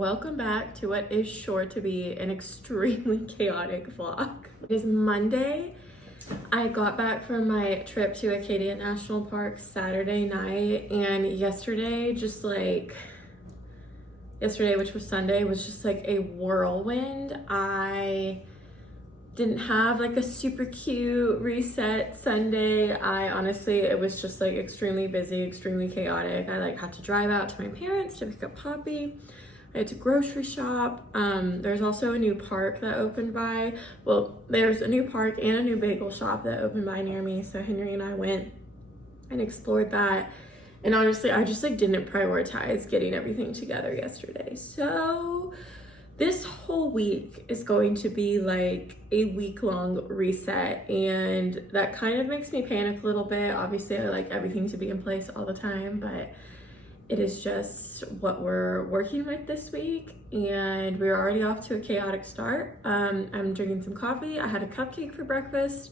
welcome back to what is sure to be an extremely chaotic vlog. It is Monday. I got back from my trip to K18 National Park Saturday night, and yesterday, which was Sunday, was just like a whirlwind. I didn't have like a super cute reset Sunday. It was just like extremely busy, extremely chaotic. I had to drive out to my parents to pick up Poppy. I had to grocery shop. There's also a new park that opened by, there's a new park and a new bagel shop that opened by near me. So Henry and I went and explored that. And honestly, I just didn't prioritize getting everything together yesterday. So this whole week is going to be like a week-long reset, and that kind of makes me panic a little bit. Obviously, I like everything to be in place all the time, but it is just what we're working with this week, and we're already off to a chaotic start. I'm drinking some coffee. I had a cupcake for breakfast.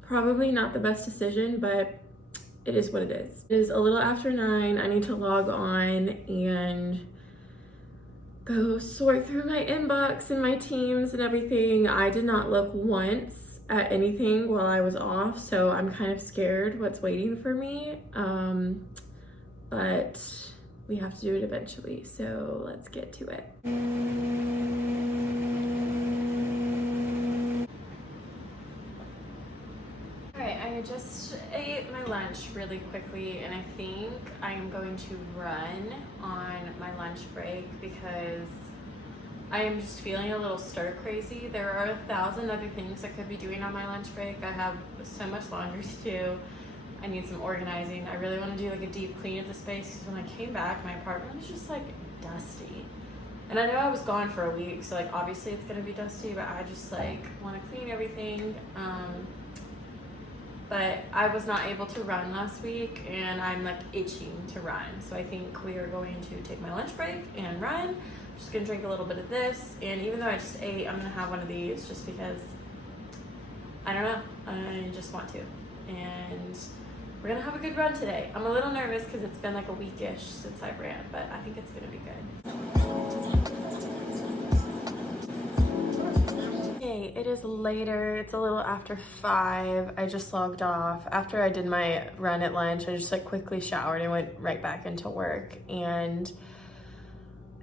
Probably not the best decision, but it is what it is. It is a little after 9. I need to log on and go sort through my inbox and my Teams and everything. I did not look once at anything while I was off, so I'm kind of scared what's waiting for me. But we have to do it eventually, so let's get to it. Alright, I just ate my lunch really quickly, and I think I am going to run on my lunch break because I am just feeling a little stir crazy. There are 1,000 other things I could be doing on my lunch break. I have so much laundry to do. I need some organizing. I really want to do like a deep clean of the space because when I came back, my apartment was just like dusty. And I know I was gone for a week, so like obviously it's gonna be dusty, but I just like want to clean everything. But I was not able to run last week, and I'm like itching to run. So I think we are going to take my lunch break and run. I'm just gonna drink a little bit of this, and even though I just ate, I'm gonna have one of these just because I don't know, I just want to. And we're gonna have a good run today. I'm a little nervous because it's been like a weekish since I ran, but I think it's gonna be good. Okay, it is later. It's a little after 5. I just logged off. After I did my run at lunch, I just like quickly showered and went right back into work, and it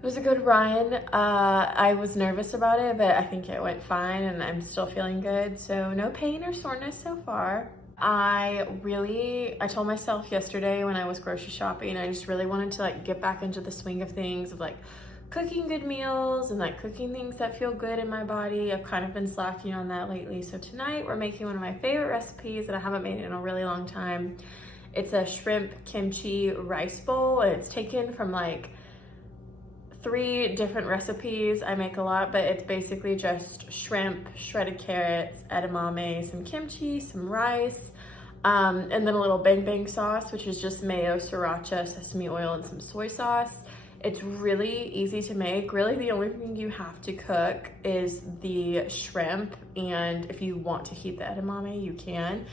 was a good run. I was nervous about it, but I think it went fine, and I'm still feeling good. So no pain or soreness so far. I told myself yesterday when I was grocery shopping, I just really wanted to like get back into the swing of things, of like cooking good meals and like cooking things that feel good in my body. I've kind of been slacking on that lately. So tonight we're making one of my favorite recipes that I haven't made in a really long time. It's a shrimp kimchi rice bowl, and it's taken from like 3 different recipes. I make a lot, but it's basically just shrimp, shredded carrots, edamame, some kimchi, some rice, and then a little bang bang sauce, which is just mayo, sriracha, sesame oil, and some soy sauce. It's really easy to make. Really, the only thing you have to cook is the shrimp, and if you want to heat the edamame, you can.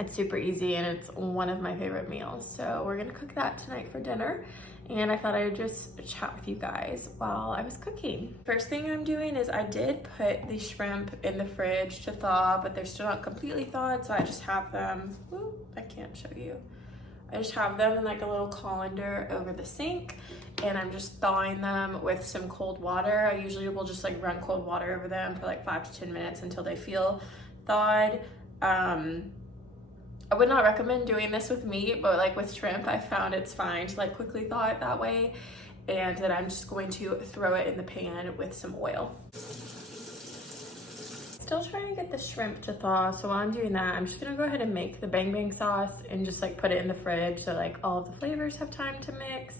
It's super easy, and it's one of my favorite meals. So we're gonna cook that tonight for dinner. And I thought I would just chat with you guys while I was cooking. First thing I'm doing is I did put the shrimp in the fridge to thaw, but they're still not completely thawed, so I just have them, I can't show you. I just have them in like a little colander over the sink, and I'm just thawing them with some cold water. I usually will just like run cold water over them for like 5 to 10 minutes until they feel thawed. I would not recommend doing this with meat, but like with shrimp, I found it's fine to like quickly thaw it that way. And then I'm just going to throw it in the pan with some oil. Still trying to get the shrimp to thaw, so while I'm doing that, I'm just gonna go ahead and make the bang bang sauce and just like put it in the fridge so like all of the flavors have time to mix.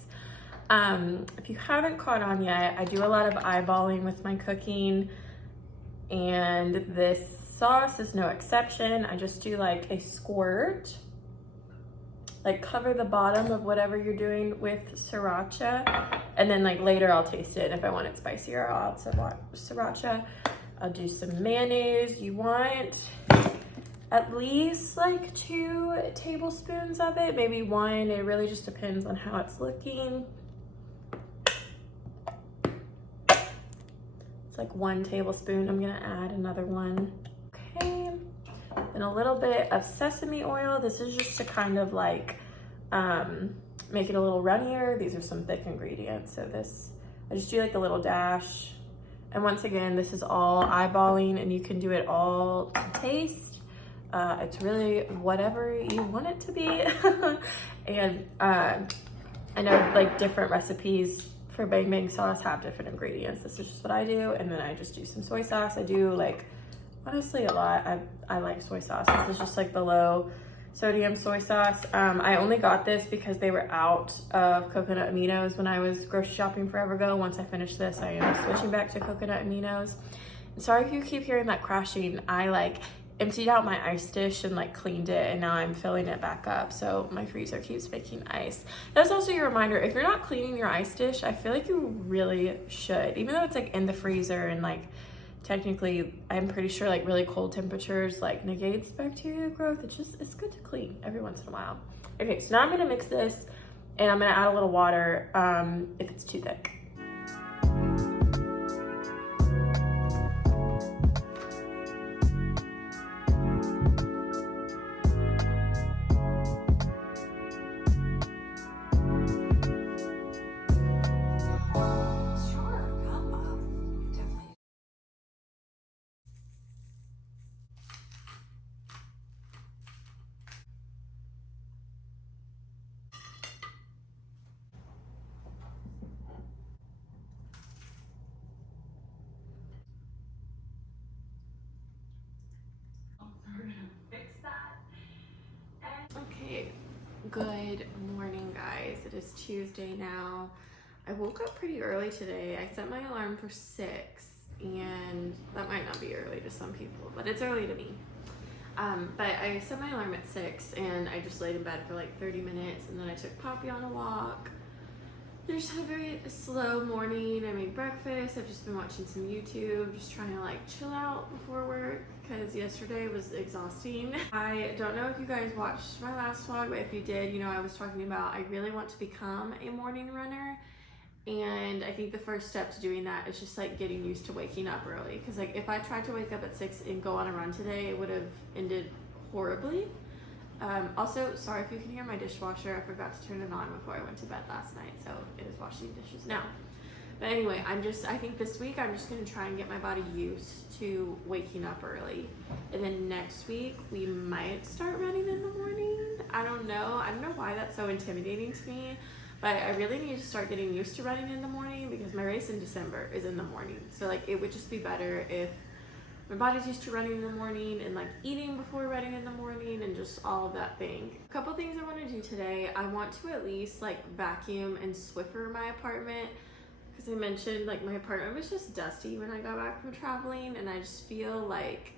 If you haven't caught on yet, I do a lot of eyeballing with my cooking, and this sauce is no exception. I just do like a squirt, like cover the bottom of whatever you're doing with sriracha, and then like later I'll taste it, and if I want it spicier, I'll add some sriracha. I'll do some mayonnaise. You want at least like 2 tablespoons of it, maybe 1. It really just depends on how it's looking. It's like 1 tablespoon. I'm gonna add another one. Okay, and a little bit of sesame oil. This is just to kind of like make it a little runnier. These are some thick ingredients, so this, I just do like a little dash. And once again, this is all eyeballing, and you can do it all to taste. It's really whatever you want it to be. And I know like different recipes for bang bang sauce have different ingredients. This is just what I do, and then I just do some soy sauce. I do like, honestly, a lot. I like soy sauce. This is just like the low sodium soy sauce. I only got this because they were out of coconut aminos when I was grocery shopping forever ago. Once I finish this, I am switching back to coconut aminos. Sorry if you keep hearing that crashing. I like emptied out my ice dish and like cleaned it, and now I'm filling it back up, so my freezer keeps making ice. That's also your reminder, if you're not cleaning your ice dish, I feel like you really should, even though it's like in the freezer, and like technically I'm pretty sure like really cold temperatures like negates bacteria growth. It's good to clean every once in a while. Okay, so now I'm gonna mix this, and I'm gonna add a little water if it's too thick. Okay, good morning guys. It is Tuesday now. I woke up pretty early today. I set my alarm for 6, and that might not be early to some people, but it's early to me. But I set my alarm at 6, and I just laid in bed for like 30 minutes, and then I took Poppy on a walk. I just had a very slow morning. I made breakfast. I've just been watching some YouTube, just trying to like chill out before work, because yesterday was exhausting. I don't know if you guys watched my last vlog, but if you did, you know I was talking about I really want to become a morning runner. And I think the first step to doing that is just like getting used to waking up early, because like if I tried to wake up at 6 and go on a run today, it would have ended horribly. Also, sorry if you can hear my dishwasher. I forgot to turn it on before I went to bed last night, so it is washing dishes now. But anyway, I think this week I'm just going to try and get my body used to waking up early. And then next week we might start running in the morning. I don't know why that's so intimidating to me, but I really need to start getting used to running in the morning, because my race in December is in the morning. So like it would just be better if my body's used to running in the morning, and like eating before running in the morning, and just all of that thing. A couple things I want to do today. I want to at least like vacuum and Swiffer my apartment, because I mentioned like my apartment was just dusty when I got back from traveling, and I just feel like,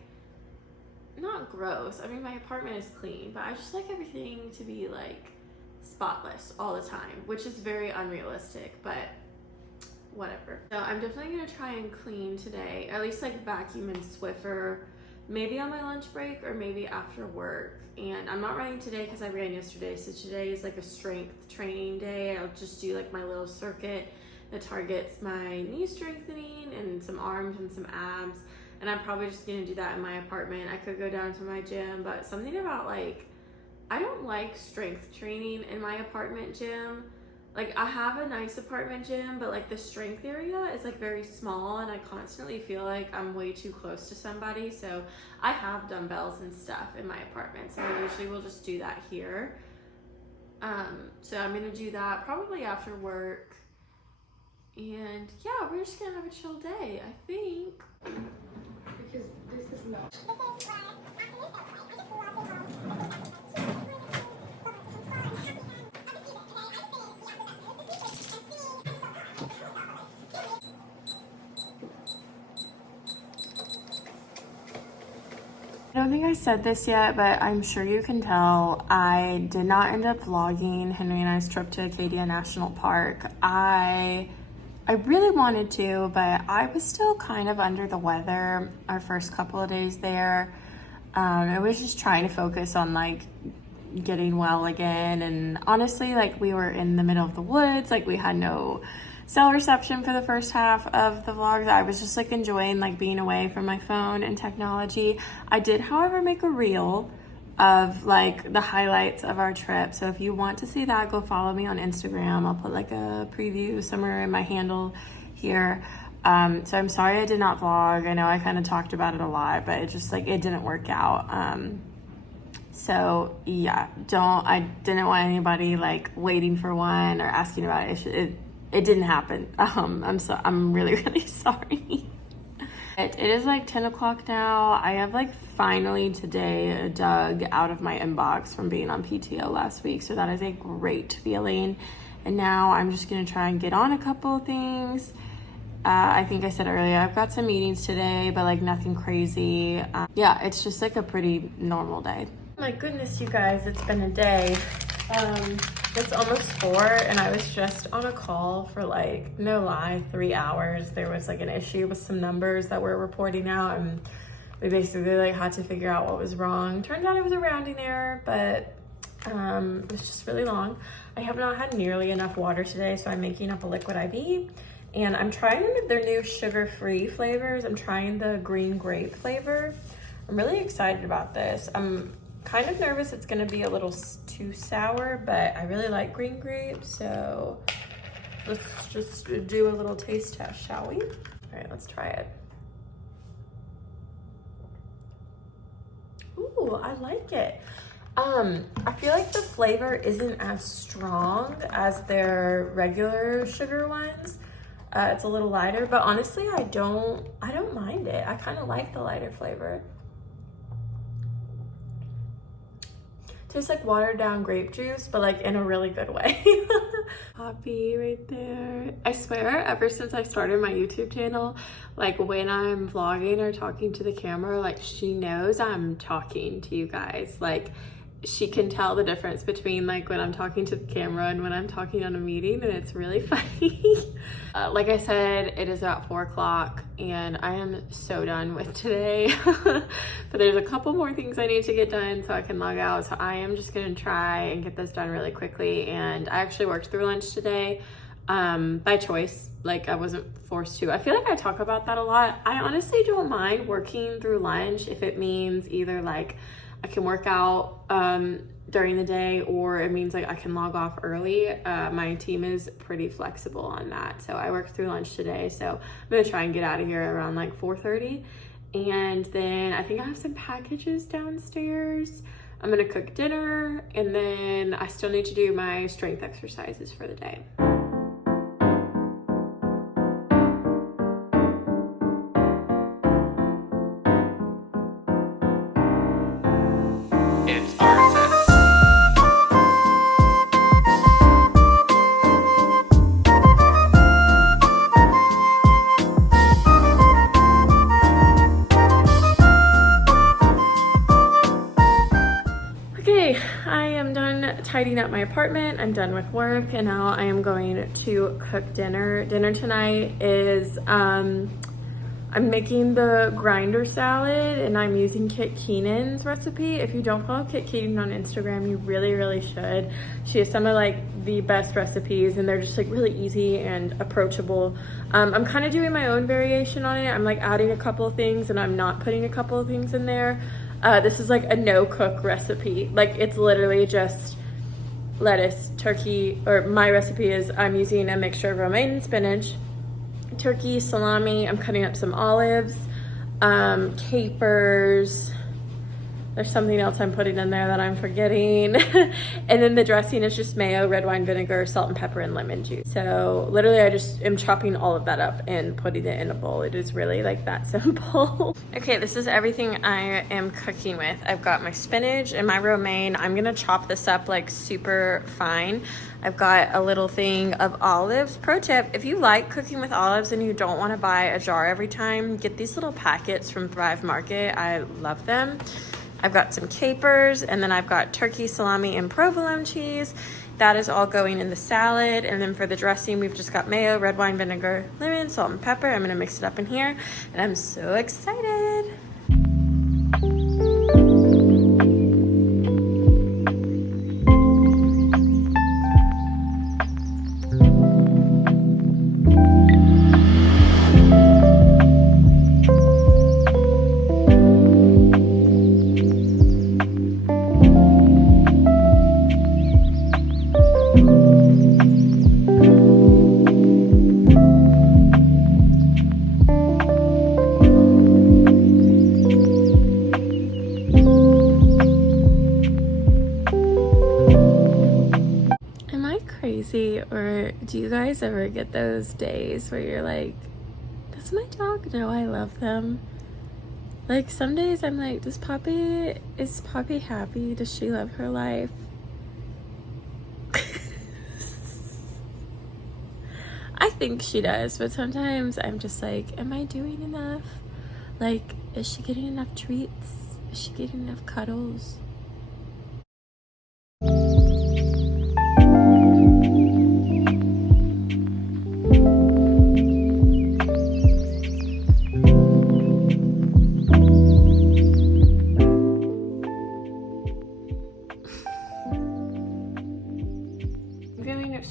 not gross, I mean my apartment is clean, but I just like everything to be like spotless all the time, which is very unrealistic, but whatever. So I'm definitely gonna try and clean today, at least like vacuum and Swiffer, maybe on my lunch break or maybe after work. And I'm not running today because I ran yesterday, so today is like a strength training day. I'll just do like my little circuit that targets my knee strengthening and some arms and some abs, and I'm probably just gonna do that in my apartment. I could go down to my gym, but something about like, I don't like strength training in my apartment gym. Like I have a nice apartment gym, but like the strength area is like very small, and I constantly feel like I'm way too close to somebody. So I have dumbbells and stuff in my apartment, so I usually will just do that here. So I'm gonna do that probably after work, and yeah, we're just gonna have a chill day, I think. Because this is not. I don't think I said this yet, but I'm sure you can tell I did not end up vlogging Henry and I's trip to Acadia National Park. I really wanted to, but I was still kind of under the weather our first couple of days there. I was just trying to focus on like getting well again, and honestly like we were in the middle of the woods, like we had no cell reception for the first half of the vlogs. I was just like enjoying like being away from my phone and technology. I did, however, make a reel of like the highlights of our trip. So if you want to see that, go follow me on Instagram. I'll put like a preview somewhere in my handle here. So I'm sorry I did not vlog. I know I kind of talked about it a lot, but it just like, it didn't work out. So yeah, I didn't want anybody like waiting for one or asking about it. It didn't happen. I'm really, really sorry. It is like 10 o'clock now. I have like finally today dug out of my inbox from being on PTO last week. So that is a great feeling. And now I'm just gonna try and get on a couple of things. I think I said earlier, I've got some meetings today, but like nothing crazy. Yeah, it's just like a pretty normal day. My goodness, you guys, it's been a day. It's almost 4 and I was just on a call for like, no lie, 3 hours. There was like an issue with some numbers that we're reporting out and we basically like had to figure out what was wrong. Turns out it was a rounding error, but it was just really long. I have not had nearly enough water today, so I'm making up a liquid IV. And I'm trying their new sugar-free flavors. I'm trying the green grape flavor. I'm really excited about this. I'm kind of nervous it's gonna be a little too sour, but I really like green grape, so let's just do a little taste test, shall we? All right, let's try it. Ooh, I like it. I feel like the flavor isn't as strong as their regular sugar ones. It's a little lighter, but honestly, I don't mind it. I kind of like the lighter flavor. Tastes like watered down grape juice, but like in a really good way. Poppy right there. I swear, ever since I started my YouTube channel, like when I'm vlogging or talking to the camera, like she knows I'm talking to you guys. Like she can tell the difference between like when I'm talking to the camera and when I'm talking on a meeting, and it's really funny. Like I said, it is about 4 o'clock and I am so done with today. But there's a couple more things I need to get done so I can log out. So I am just gonna try and get this done really quickly. And I actually worked through lunch today by choice. Like I wasn't forced to. I feel like I talk about that a lot. I honestly don't mind working through lunch if it means either like I can work out during the day, or it means like I can log off early. My team is pretty flexible on that. So I worked through lunch today. So I'm gonna try and get out of here around like 4:30. And then I think I have some packages downstairs. I'm gonna cook dinner, and then I still need to do my strength exercises for the day. Tidying up my apartment. I'm done with work and now I am going to cook dinner. Dinner tonight is I'm making the grinder salad and I'm using K18's recipe. If you don't follow K18 on Instagram, you really should. She has some of like the best recipes and they're just like really easy and approachable. I'm kind of doing my own variation on it. I'm like adding a couple of things and I'm not putting a couple of things in there. This is like a no cook recipe. Like it's literally just lettuce, turkey, or my recipe is I'm using a mixture of romaine and spinach, turkey, salami, I'm cutting up some olives, capers, there's something else I'm putting in there that I'm forgetting. And then the dressing is just mayo, red wine vinegar, salt and pepper, and lemon juice. So literally I just am chopping all of that up and putting it in a bowl. It is really like that simple. Okay, this is everything I am cooking with. I've got my spinach and my romaine. I'm gonna chop this up like super fine. I've got a little thing of olives. Pro tip, if you like cooking with olives and you don't wanna buy a jar every time, get these little packets from Thrive Market. I love them. I've got some capers, and then I've got turkey, salami, and provolone cheese. That is all going in the salad. And then for the dressing, we've just got mayo, red wine vinegar, lemon, salt, and pepper. I'm gonna mix it up in here, and I'm so excited. crazy? Or do you guys ever get those days where you're like, does my dog know I love them? Like some days I'm like, is Poppy happy? Does she love her life? I think she does, but sometimes I'm just like, am I doing enough? Like, is she getting enough treats? Is she getting enough cuddles?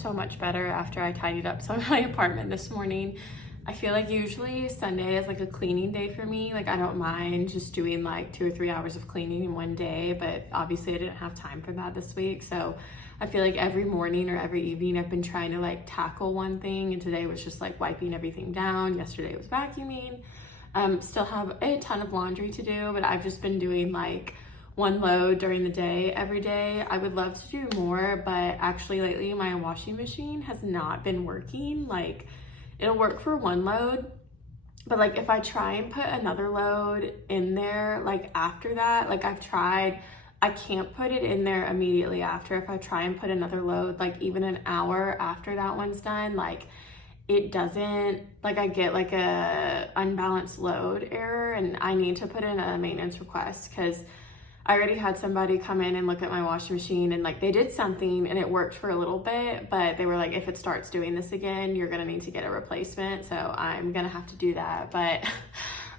So much better after I tidied up some of my apartment this morning. I feel like usually Sunday is like a cleaning day for me. Like I don't mind just doing like 2 or 3 hours of cleaning in one day, but obviously I didn't have time for that this week. So I feel like every morning or every evening I've been trying to like tackle one thing, and today was just like wiping everything down. Yesterday was vacuuming. Still have a ton of laundry to do, but I've just been doing like one load during the day every day. I would love to do more, but actually lately my washing machine has not been working. Like it'll work for one load, but like if I try and put another load in there, like after that, like I've tried, I can't put it in there immediately after. If I try and put another load, like even an hour after that one's done, like it doesn't, like I get like a unbalanced load error, and I need to put in a maintenance request because I already had somebody come in and look at my washing machine, and like they did something and it worked for a little bit, but they were like, if it starts doing this again, you're gonna need to get a replacement. So I'm gonna have to do that. But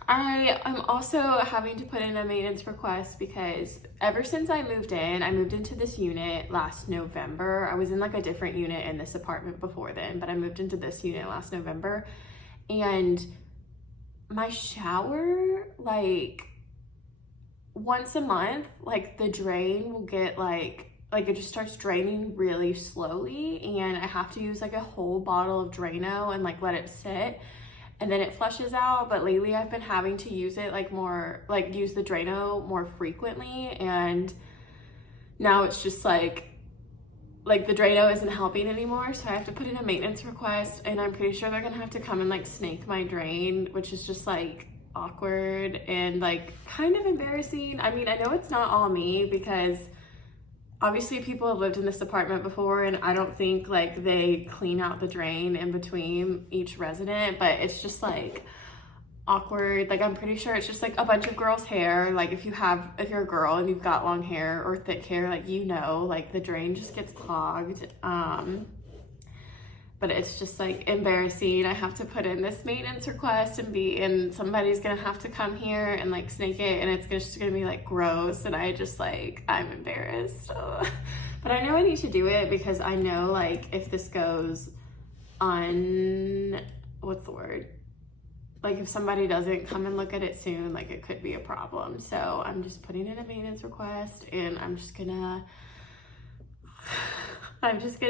I am also having to put in a maintenance request because ever since I moved into this unit last November. I was in like a different unit in this apartment before then, but I moved into this unit last November, and my shower, like once a month, like the drain will get like it just starts draining really slowly, and I have to use like a whole bottle of Drano and like let it sit, and then it flushes out. But lately I've been having to use it like more, like use the Drano more frequently, and now it's just like the Drano isn't helping anymore, so I have to put in a maintenance request, and I'm pretty sure they're gonna have to come and like snake my drain, which is just like awkward and like kind of embarrassing. I mean, I know it's not all me because obviously people have lived in this apartment before, and I don't think like they clean out the drain in between each resident, but it's just like awkward. Like I'm pretty sure it's just like a bunch of girls' hair. Like if you're a girl and you've got long hair or thick hair, like like the drain just gets clogged. But it's just like embarrassing. I have to put in this maintenance request and somebody's gonna have to come here and like snake it, and it's just gonna be like gross, and I'm embarrassed. But I know I need to do it because I know like if this goes what's the word? Like if somebody doesn't come and look at it soon, like it could be a problem. So I'm just putting in a maintenance request, and I'm just gonna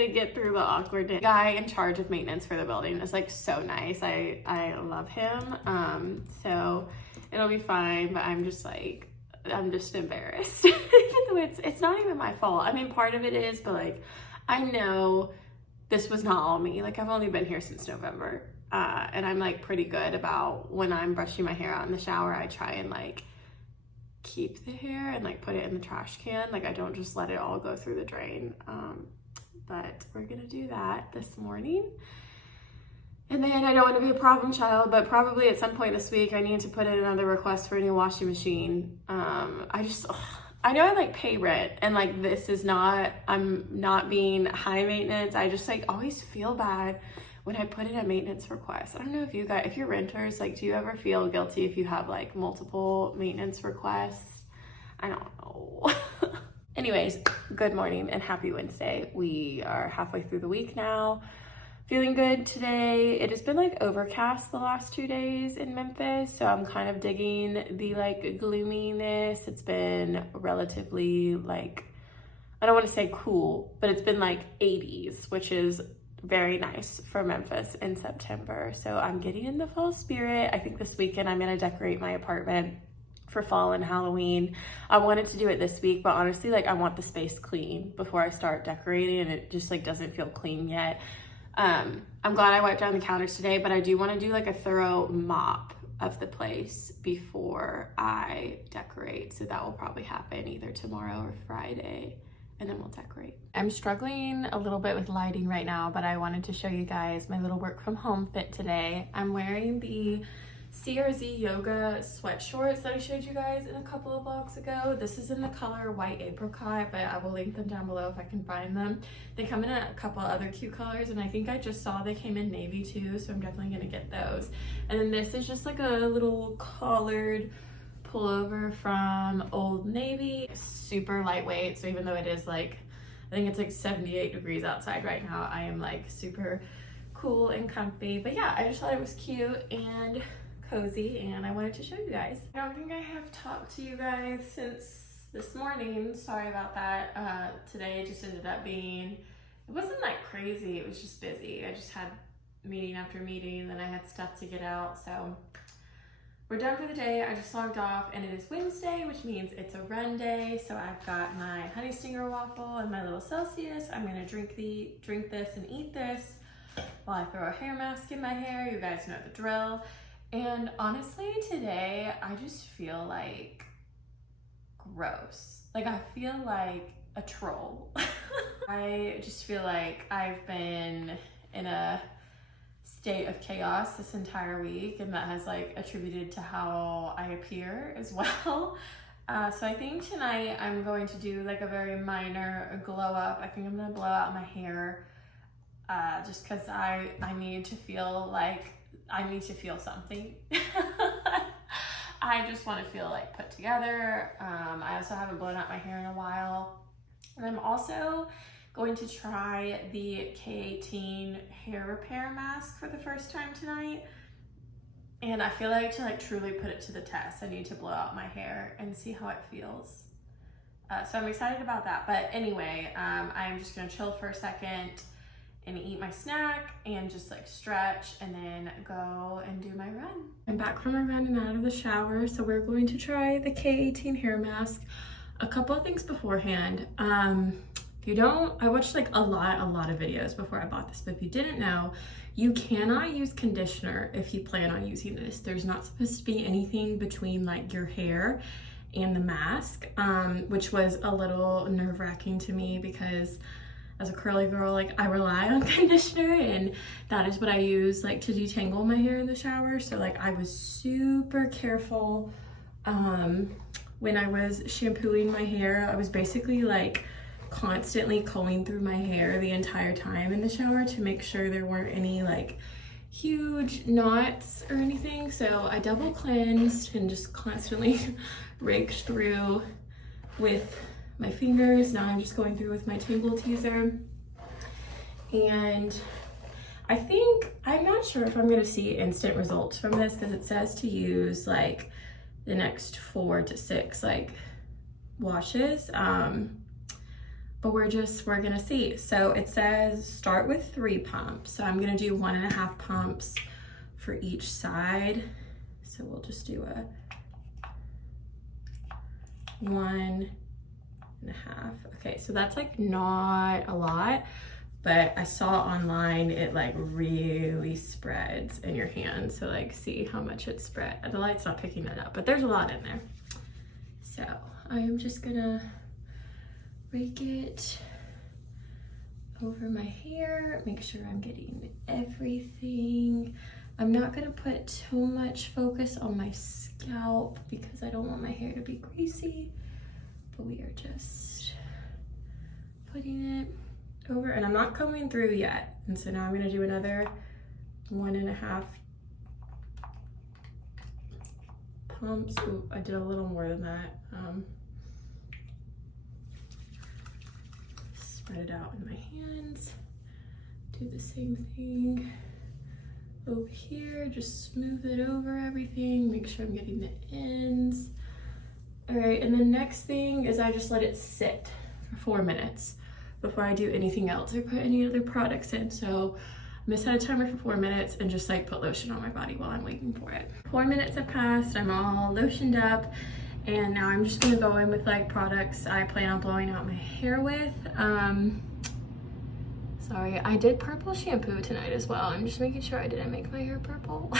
get through the awkward day. The guy in charge of maintenance for the building is like so nice. I love him. So it'll be fine, but I'm just embarrassed. Even though it's not even my fault. I mean, part of it is, but like I know this was not all me. Like I've only been here since November. And I'm like pretty good about when I'm brushing my hair out in the shower, I try and like keep the hair and like put it in the trash can. Like I don't just let it all go through the drain. But we're gonna do that this morning. And then I don't want to be a problem child, but probably at some point this week I need to put in another request for a new washing machine. I know I like pay rent, and like I'm not being high maintenance. I just like always feel bad when I put in a maintenance request. I don't know if if you're renters, like do you ever feel guilty if you have like multiple maintenance requests? I don't know. Anyways, good morning and happy Wednesday. We are halfway through the week now. Feeling good today. It has been like overcast the last 2 days in Memphis, so I'm kind of digging the like gloominess. It's been relatively like, I don't want to say cool, but it's been like 80s, which is very nice for Memphis in September. So I'm getting in the fall spirit. I think this weekend I'm gonna decorate my apartment for fall and Halloween. I wanted to do it this week, but honestly, like I want the space clean before I start decorating, and it just like doesn't feel clean yet. I'm glad I wiped down the counters today, but I do want to do like a thorough mop of the place before I decorate. So that will probably happen either tomorrow or Friday, and then we'll decorate. I'm struggling a little bit with lighting right now, but I wanted to show you guys my little work from home fit today. I'm wearing the CRZ yoga sweat shorts that I showed you guys in a couple of vlogs ago. This is in the color white apricot, but I will link them down below if I can find them. They come in a couple other cute colors, and I think I just saw they came in navy too, so I'm definitely gonna get those. And then this is just like a little collared pullover from Old Navy. Super lightweight, so even though it is like, I think it's like 78 degrees outside right now, I am like super cool and comfy. But yeah, I just thought it was cute and cozy, and I wanted to show you guys. I don't think I have talked to you guys since this morning. Sorry about that. Today just ended up being, it wasn't like crazy, it was just busy. I just had meeting after meeting, and then I had stuff to get out. So we're done for the day. I just logged off, and it is Wednesday, which means it's a run day. So I've got my honey stinger waffle and my little Celsius. I'm gonna drink this and eat this while I throw a hair mask in my hair. You guys know the drill. And honestly, today, I just feel like gross. Like I feel like a troll. I just feel like I've been in a state of chaos this entire week, and that has like attributed to how I appear as well. So I think tonight I'm going to do like a very minor glow up. I think I'm gonna blow out my hair just because I need to feel like I need to feel something. I just want to feel like put together. I also haven't blown out my hair in a while. And I'm also going to try the K18 hair repair mask for the first time tonight. And I feel like to like truly put it to the test, I need to blow out my hair and see how it feels. So I'm excited about that. But anyway, I'm just gonna chill for a second and eat my snack and just like stretch and then go and do my run. I'm back from my run and out of the shower, so we're going to try the K18 hair mask. A couple of things beforehand. If you don't, I watched like a lot of videos before I bought this, but if you didn't know, you cannot use conditioner if you plan on using this. There's not supposed to be anything between like your hair and the mask, which was a little nerve-wracking to me because as a curly girl, like I rely on conditioner, and that is what I use like to detangle my hair in the shower. So like I was super careful when I was shampooing my hair. I was basically like constantly combing through my hair the entire time in the shower to make sure there weren't any like huge knots or anything. So I double cleansed and just constantly raked through with my fingers. Now I'm just going through with my Tangle Teaser, and I think, I'm not sure if I'm gonna see instant results from this because it says to use like the next 4 to 6 like washes, but we're gonna see. So it says start with 3 pumps, so I'm gonna do 1.5 pumps for each side. So we'll just do a 1.5. Okay, so that's like not a lot, but I saw online it like really spreads in your hand. So like see how much it spread. The light's not picking it up, but there's a lot in there. So I am just gonna rake it over my hair, make sure I'm getting everything. I'm not gonna put too much focus on my scalp because I don't want my hair to be greasy, but we are just putting it over, and I'm not combing through yet. And so now I'm gonna do another 1.5 pumps. Ooh, I did a little more than that. Spread it out in my hands. Do the same thing over here. Just smooth it over everything. Make sure I'm getting the ends. All right, and the next thing is I just let it sit for 4 minutes before I do anything else or put any other products in. So I'm gonna set a timer for 4 minutes and just like put lotion on my body while I'm waiting for it. 4 minutes have passed, I'm all lotioned up, and now I'm just gonna go in with like products I plan on blowing out my hair with. Sorry, I did purple shampoo tonight as well. I'm just making sure I didn't make my hair purple.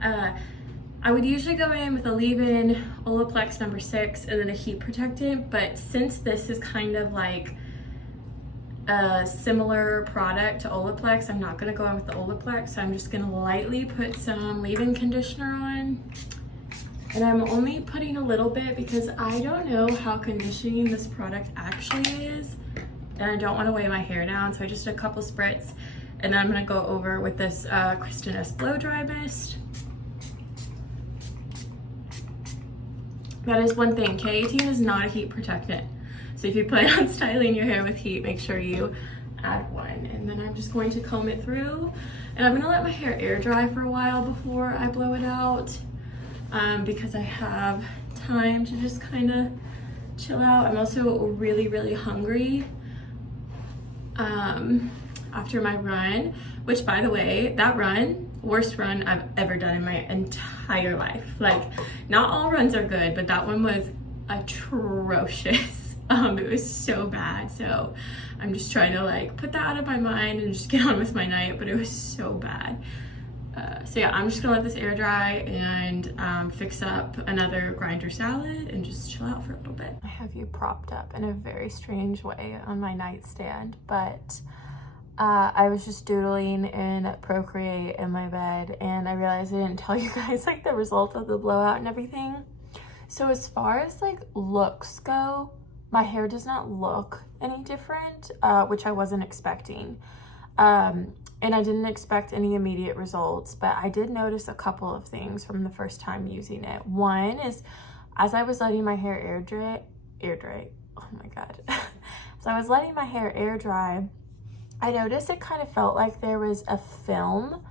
I would usually go in with a leave-in Olaplex number 6 and then a heat protectant, but since this is kind of like a similar product to Olaplex, I'm not gonna go in with the Olaplex, so I'm just gonna lightly put some leave-in conditioner on. And I'm only putting a little bit because I don't know how conditioning this product actually is, and I don't wanna weigh my hair down, so I just did a couple spritz, and then I'm gonna go over with this Kristen S Blow Dry Mist. That is one thing, K18 is not a heat protectant. So if you plan on styling your hair with heat, make sure you add one. And then I'm just going to comb it through. And I'm gonna let my hair air dry for a while before I blow it out, because I have time to just kind of chill out. I'm also really, really hungry after my run, which by the way, that run, worst run I've ever done in my entire life. Like, not all runs are good, but that one was atrocious. It was so bad. So I'm just trying to like put that out of my mind and just get on with my night, but it was so bad. So yeah, I'm just gonna let this air dry and fix up another grinder salad and just chill out for a little bit. I have you propped up in a very strange way on my nightstand, but I was just doodling in Procreate in my bed, and I realized I didn't tell you guys like the result of the blowout and everything. So as far as like looks go, my hair does not look any different, which I wasn't expecting. And I didn't expect any immediate results, but I did notice a couple of things from the first time using it. One is, as I was letting my hair air dry, oh my God. As I was letting my hair air dry, I noticed it kind of felt like there was a film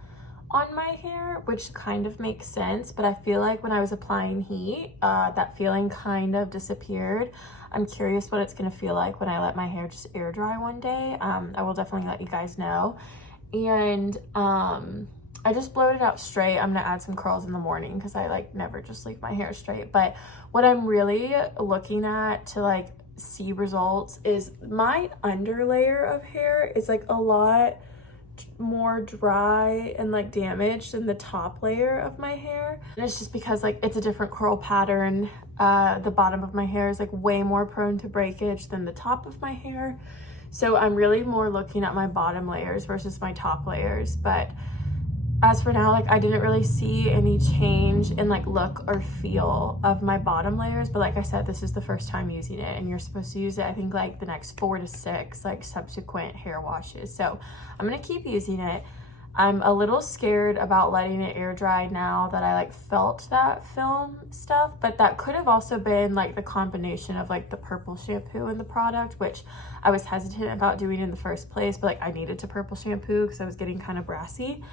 on my hair, which kind of makes sense, but I feel like when I was applying heat, that feeling kind of disappeared. I'm curious what it's gonna feel like when I let my hair just air dry one day. I will definitely let you guys know. And I just blowed it out straight. I'm gonna add some curls in the morning because I like never just leave my hair straight. But what I'm really looking at to like see results is my under layer of hair is like a lot more dry and like damaged than the top layer of my hair. And it's just because like it's a different curl pattern. The bottom of my hair is like way more prone to breakage than the top of my hair. So I'm really more looking at my bottom layers versus my top layers. But as for now, like I didn't really see any change in like look or feel of my bottom layers. But like I said, this is the first time using it, and you're supposed to use it, I think, like the next 4 to 6 like subsequent hair washes. So I'm gonna keep using it. I'm a little scared about letting it air dry now that I like felt that film stuff, but that could have also been like the combination of like the purple shampoo and the product, which I was hesitant about doing in the first place, but like I needed to purple shampoo because I was getting kind of brassy.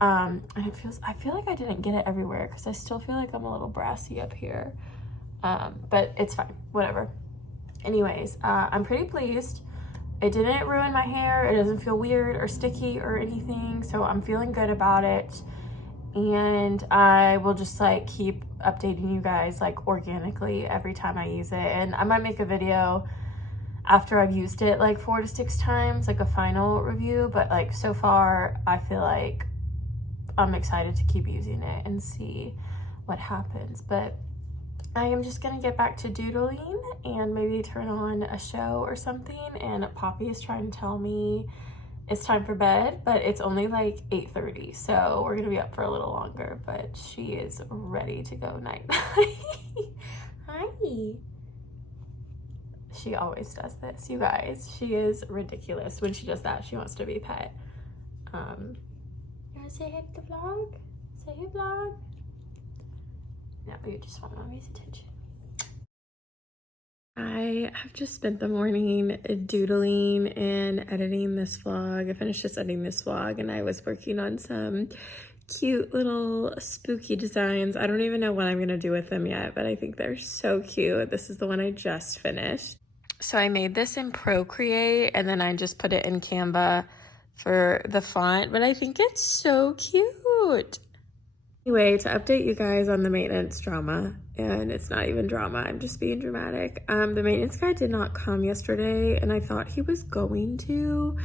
And I feel like I didn't get it everywhere because I still feel like I'm a little brassy up here. But it's fine, whatever. Anyways, I'm pretty pleased. It didn't ruin my hair. It doesn't feel weird or sticky or anything. So I'm feeling good about it. And I will just like keep updating you guys like organically every time I use it. And I might make a video after I've used it like 4 to 6 times, like a final review. But like so far, I feel like I'm excited to keep using it and see what happens. But I am just gonna get back to doodling and maybe turn on a show or something. And Poppy is trying to tell me it's time for bed, but it's only like 8:30, so we're gonna be up for a little longer. But she is ready to go night. Hi. She always does this, you guys. She is ridiculous when she does that. She wants to be pet. You wanna say hey to the vlog? Say hey, vlog. No, you just want mommy's attention. I have just spent the morning doodling and editing this vlog. I finished just editing this vlog, and I was working on some cute little spooky designs. I don't even know what I'm gonna do with them yet, but I think they're so cute. This is the one I just finished. So I made this in Procreate, and then I just put it in Canva for the font, but I think it's so cute. Anyway, to update you guys on the maintenance drama, and it's not even drama, I'm just being dramatic. The maintenance guy did not come yesterday, and I thought he was going to.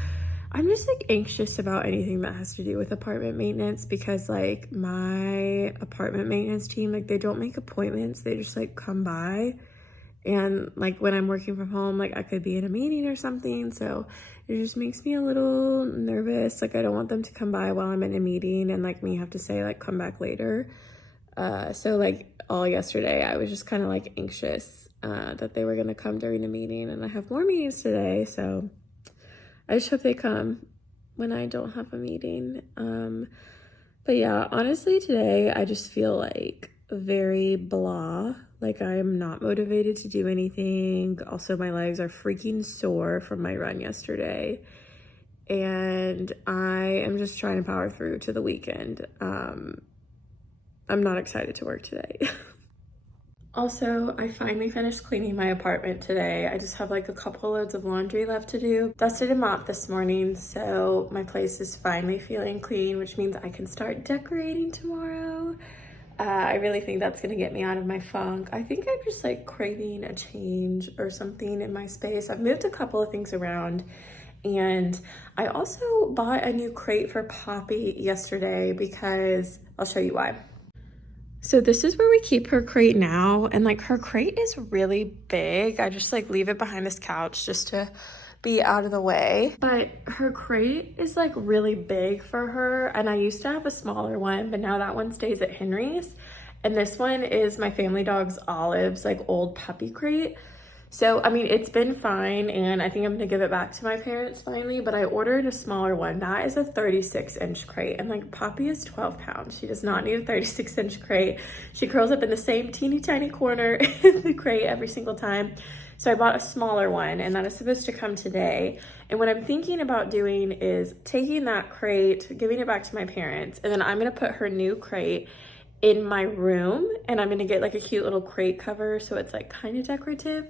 I'm just like anxious about anything that has to do with apartment maintenance because like my apartment maintenance team, like they don't make appointments, they just like come by. And like when I'm working from home, like I could be in a meeting or something, so it just makes me a little nervous. Like I don't want them to come by while I'm in a meeting and like me have to say like come back later. So like all yesterday I was just kind of like anxious that they were gonna come during the meeting, and I have more meetings today, so I just hope they come when I don't have a meeting. But yeah, honestly today I just feel like very blah. Like I am not motivated to do anything. Also, my legs are freaking sore from my run yesterday. And I am just trying to power through to the weekend. I'm not excited to work today. Also, I finally finished cleaning my apartment today. I just have like a couple loads of laundry left to do. Dusted and mopped this morning, so my place is finally feeling clean, which means I can start decorating tomorrow. I really think that's gonna get me out of my funk. I think I'm just like craving a change or something in my space. I've moved a couple of things around, and I also bought a new crate for Poppy yesterday because I'll show you why. So this is where we keep her crate now, and like her crate is really big. I just like leave it behind this couch just to be out of the way, but her crate is like really big for her, and I used to have a smaller one, but now that one stays at Henry's, and this one is my family dog's Olive's like old puppy crate. So I mean it's been fine, and I think I'm gonna give it back to my parents finally, but I ordered a smaller one. That is a 36-inch crate, and like Poppy is 12 pounds. She does not need a 36-inch crate. She curls up in the same teeny tiny corner in the crate every single time. So I bought a smaller one, and that is supposed to come today. And what I'm thinking about doing is taking that crate, giving it back to my parents, and then I'm gonna put her new crate in my room, and I'm gonna get like a cute little crate cover so it's like kind of decorative.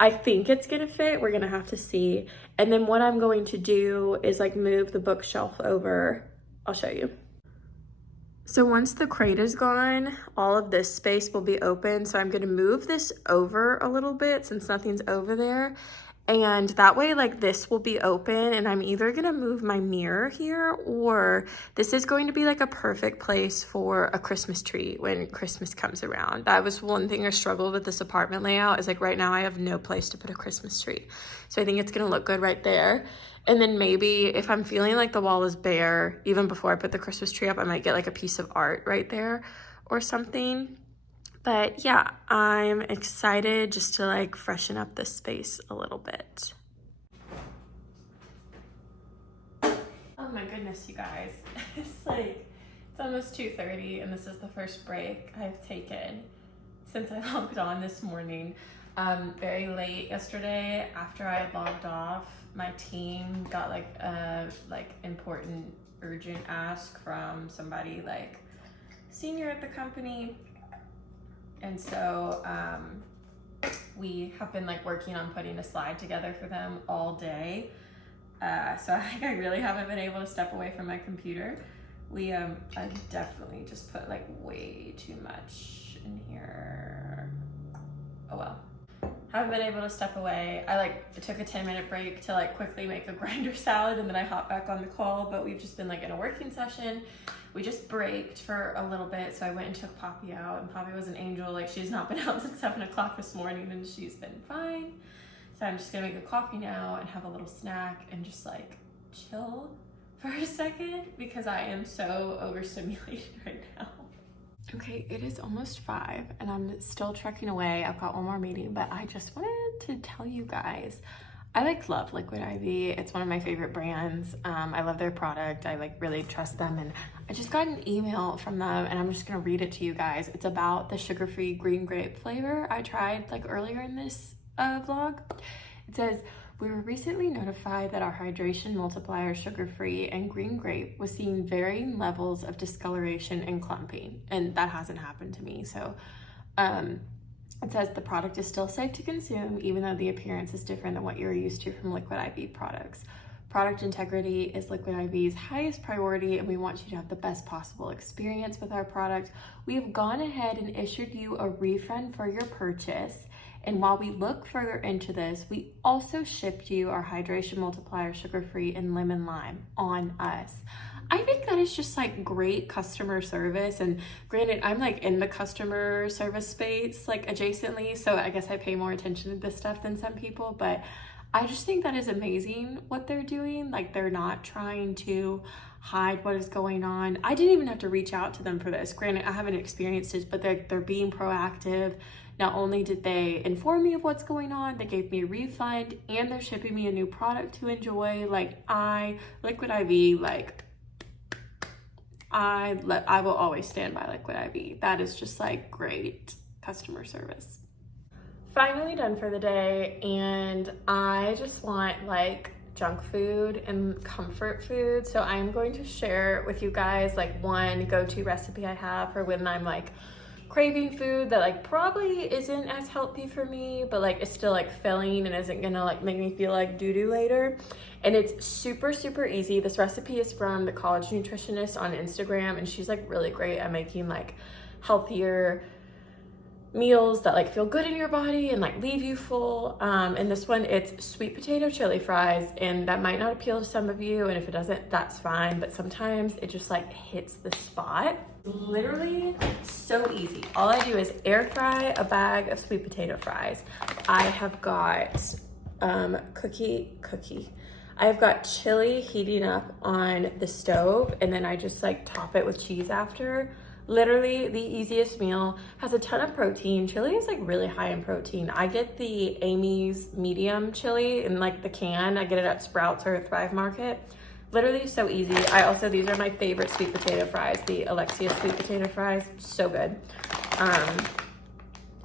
I think it's gonna fit, we're gonna have to see. And then what I'm going to do is like move the bookshelf over. I'll show you. So once the crate is gone, all of this space will be open. So I'm gonna move this over a little bit since nothing's over there. And that way, like this will be open, and I'm either gonna move my mirror here, or this is going to be like a perfect place for a Christmas tree when Christmas comes around. That was one thing I struggled with this apartment layout, is like right now I have no place to put a Christmas tree. So I think it's gonna look good right there. And then maybe if I'm feeling like the wall is bare, even before I put the Christmas tree up, I might get like a piece of art right there or something. But yeah, I'm excited just to like freshen up this space a little bit. Oh my goodness, you guys. It's almost 2:30, and this is the first break I've taken since I logged on this morning. Very late yesterday, after I had logged off, my team got like a important urgent ask from somebody like senior at the company. And so we have been like working on putting a slide together for them all day. So I really haven't been able to step away from my computer. I definitely just put like way too much in here. Oh well. Haven't been able to step away. I took a 10-minute break to like quickly make a grinder salad, and then I hopped back on the call, but we've just been like in a working session. We just braked for a little bit, so I went and took Poppy out, and Poppy was an angel. Like she's not been out since 7 o'clock this morning, and she's been fine. So I'm just gonna make a coffee now and have a little snack and just like chill for a second because I am so overstimulated right now. Okay, it is almost 5 and I'm still trekking away. I've got one more meeting, but I just wanted to tell you guys, I love Liquid IV. It's one of my favorite brands. I love their product. I really trust them, and I just got an email from them, and I'm just gonna read it to you guys. It's about the sugar-free green grape flavor I tried earlier in this vlog. It says, we were recently notified that our hydration multiplier sugar-free and green grape was seeing varying levels of discoloration and clumping, and that hasn't happened to me. So it says the product is still safe to consume even though the appearance is different than what you're used to from Liquid IV products. Product integrity is Liquid IV's highest priority, and we want you to have the best possible experience with our product. We have gone ahead and issued you a refund for your purchase. And while we look further into this, we also shipped you our hydration multiplier, sugar-free, and lemon lime on us. I think that is just like great customer service. And granted, I'm like in the customer service space, like adjacently, so I guess I pay more attention to this stuff than some people, but I just think that is amazing what they're doing. Like, they're not trying to hide what is going on. I didn't even have to reach out to them for this. Granted, I haven't experienced it, but they're being proactive. Not only did they inform me of what's going on, they gave me a refund, and they're shipping me a new product to enjoy. Like, Liquid IV, like, I will always stand by Liquid IV. That is just like great customer service. Finally done for the day, and I just want like junk food and comfort food. So I'm going to share with you guys like one go-to recipe I have for when I'm like craving food that like probably isn't as healthy for me, but like it's still like filling and isn't gonna like make me feel like doo-doo later. And it's super, super easy. This recipe is from the College Nutritionist on Instagram, and she's like really great at making like healthier meals that like feel good in your body and like leave you full. And this one, it's sweet potato chili fries, and that might not appeal to some of you, and if it doesn't, that's fine, but sometimes it just like hits the spot. Literally so easy. All I do is air fry a bag of sweet potato fries. I have got I have got chili heating up on the stove, and then I just like top it with cheese after. Literally the easiest meal, has a ton of protein. Chili is like really high in protein. I get the Amy's medium chili in like the can. I get it at Sprouts or Thrive Market. Literally so easy. These are my favorite sweet potato fries, the Alexia sweet potato fries, so good.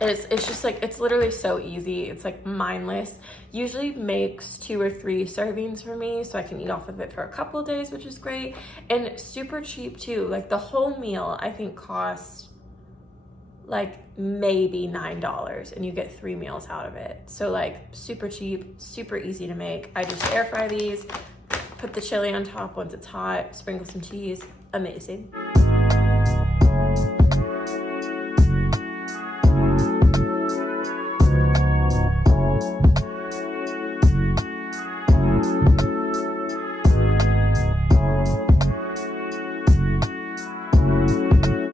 It's just like, it's literally so easy. It's like mindless. Usually makes 2 or 3 servings for me, so I can eat off of it for a couple of days, which is great. And super cheap too. Like the whole meal I think costs like maybe $9, and you get 3 meals out of it. So like super cheap, super easy to make. I just air fry these, put the chili on top once it's hot, sprinkle some cheese. Amazing.